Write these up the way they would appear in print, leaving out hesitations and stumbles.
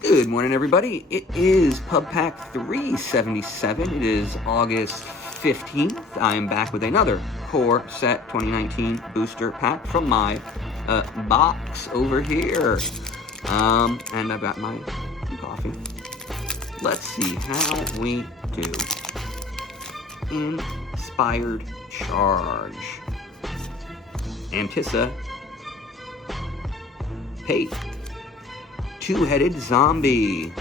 Good morning, everybody. It is PubPack 377. It is August 15th. I am back with another Core Set 2019 booster pack from my box over here. And I've got my coffee. Let's see how we do. Inspired Charge. Anticipate. Two-Headed Zombie,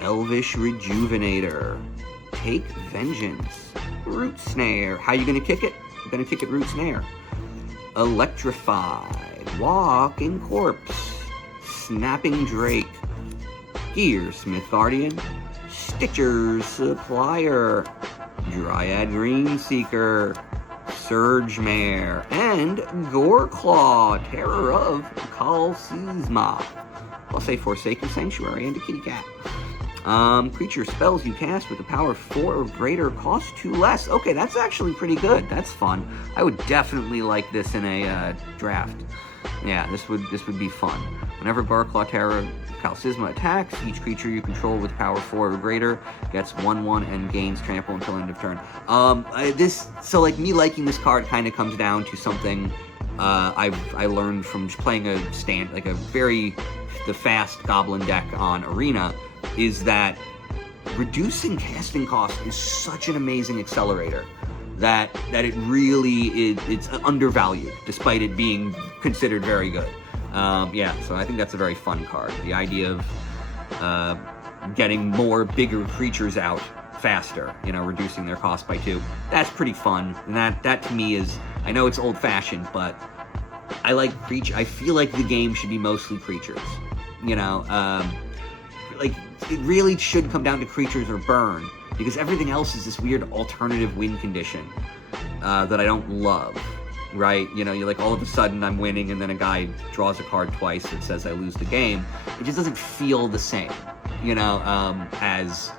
Elvish Rejuvenator, Take Vengeance, Root Snare. How you gonna kick it? You're gonna kick it Root Snare. Electrified, Walking Corpse, Snapping Drake, Gearsmith Guardian, Stitcher's Supplier, Dryad Greenseeker, Surge Mare, and Goreclaw, Terror of Kalsizma. I'll say Forsaken Sanctuary and a kitty cat. Creature spells you cast with a power 4 or greater cost 2 less. Okay, that's actually pretty good. That's fun. I would definitely like this in a draft. Yeah, this would be fun. Whenever Goreclaw Terror of Kalsizma attacks, each creature you control with power 4 or greater gets 1/1 and gains trample until end of turn. So me liking this card kind of comes down to something I learned from just playing the fast Goblin deck on Arena, is that reducing casting cost is such an amazing accelerator that it really it's undervalued despite it being considered very good. So I think that's a very fun card. The idea of getting more bigger creatures out faster, reducing their cost by 2. That's pretty fun, and that to me is, I know it's old-fashioned, but I like I feel like the game should be mostly creatures. It really should come down to creatures or burn, because everything else is this weird alternative win condition that I don't love, right? You're like, all of a sudden I'm winning, and then a guy draws a card twice that says I lose the game. It just doesn't feel the same, as,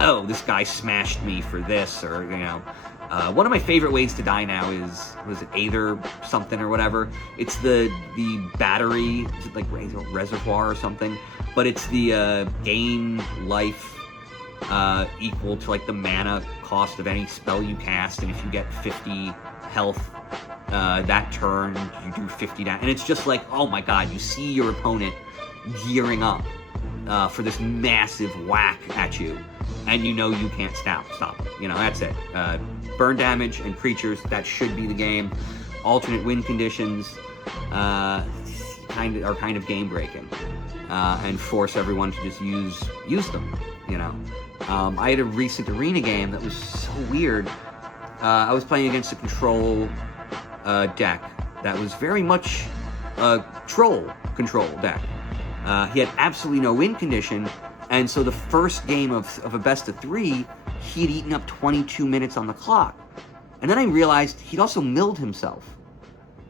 oh, this guy smashed me for this, or, one of my favorite ways to die now was it Aether something or whatever? It's the battery, is it like reservoir or something? But it's the gain life equal to like the mana cost of any spell you cast, and if you get 50 health that turn, you do 50 damage. And it's just like, oh my god, you see your opponent gearing up for this massive whack at you, and you can't stop it. That's it. Burn damage and creatures, that should be the game. Alternate win conditions are kind of game breaking, and force everyone to just use them. I had a recent Arena game that was so weird. I was playing against a control deck that was very much a troll control deck. He had absolutely no win condition, and so the first game of a best of 3, he had eaten up 22 minutes on the clock. And then I realized he'd also milled himself.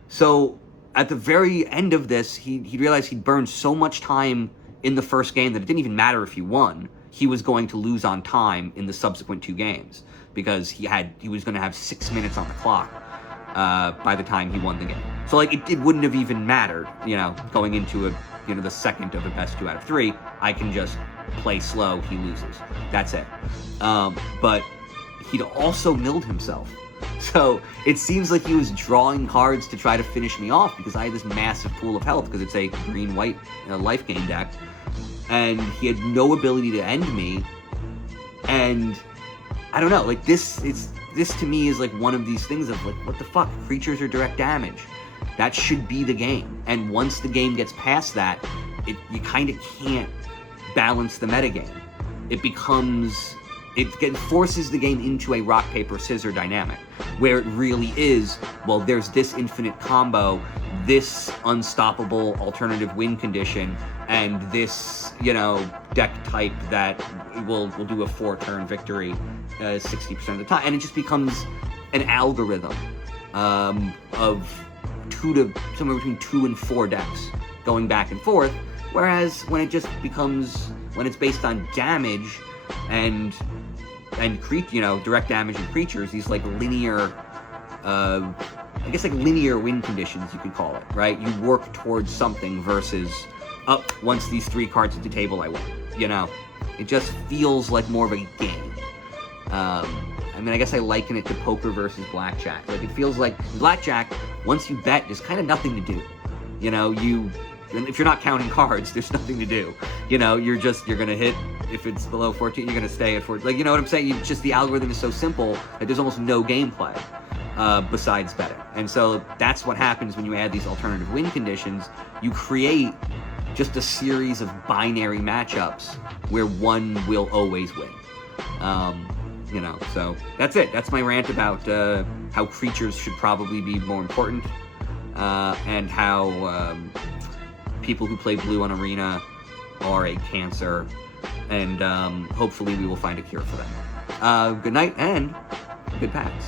So at the very end of this, he realized he'd burned so much time in the first game that it didn't even matter if he won. He was going to lose on time in the subsequent 2 games, because he was going to have 6 minutes on the clock by the time he won the game. So it wouldn't have even mattered, going into the second of the best 2 out of 3. I can just play slow, he loses. That's it. But he'd also milled himself. So it seems like he was drawing cards to try to finish me off, because I had this massive pool of health, because it's a green-white life gain deck. And he had no ability to end me. And I don't know, this to me is like one of these things of like, what the fuck? Creatures are direct damage. That should be the game. And once the game gets past that, you kind of can't balance the metagame. It forces the game into a rock, paper, scissors dynamic, where it really is, well, there's this infinite combo, this unstoppable alternative win condition, and this, deck type that will do a 4-turn victory 60% of the time. And it just becomes an algorithm of somewhere between 2 and 4 decks going back and forth. Whereas when it's based on damage and direct damage and creatures, these linear linear win conditions, you could call it, right? You work towards something versus, once these 3 cards at the table, I win. you know, it just feels like more of a game. I mean, I guess I liken it to poker versus blackjack. Like, it feels like blackjack, once you bet, there's kind of nothing to do. You know, and if you're not counting cards, there's nothing to do. You know, you're gonna hit, if it's below 14, you're gonna stay at 14. Like, you know what I'm saying? Just the algorithm is so simple that there's almost no gameplay besides betting. And so that's what happens when you add these alternative win conditions. You create just a series of binary matchups where one will always win. You know, so that's it. That's my rant about how creatures should probably be more important, and how people who play blue on Arena are a cancer, and hopefully we will find a cure for them. Good night and good packs.